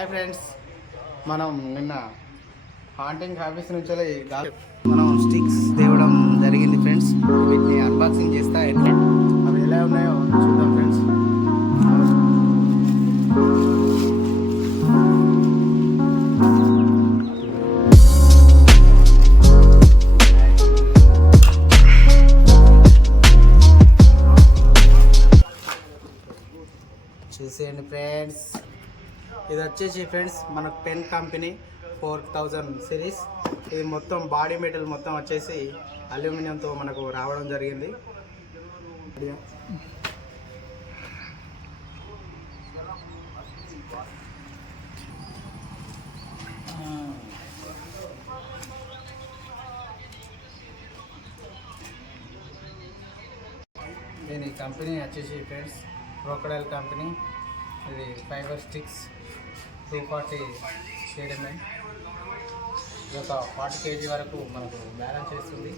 Hi friends, మనం నిన్న haunting office నుంచి మనం స్టిక్స్ తేవడం జరిగింది ఫ్రెండ్స్. వీటిని అన్బాక్సింగ్ చేస్తా ఎట్లా అవి ఎలా ఉన్నాయో చూద్దాం ఫ్రెండ్స్. చూసేయండి ఫ్రెండ్స్, ఇది వచ్చేసి ఫ్రెండ్స్ మనకు పెన్ కంపెనీ 4000 సిరీస్. ఇది మొత్తం బాడీ మెటల్ మొత్తం వచ్చేసి అల్యూమినియంతో మనకు రావడం జరిగింది. దీని కంపెనీ వచ్చేసి ఫ్రెండ్స్ క్రోకోడైల్ కంపెనీ. ఇది ఫైబర్ స్టిక్స్ 240 చేయడమే. ఇది ఒక 40 kg వరకు మనకు బ్యాలెన్స్ చేస్తుంది.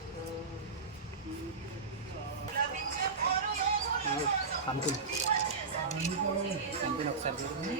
కంపెనీ ఒకసారి చూడండి.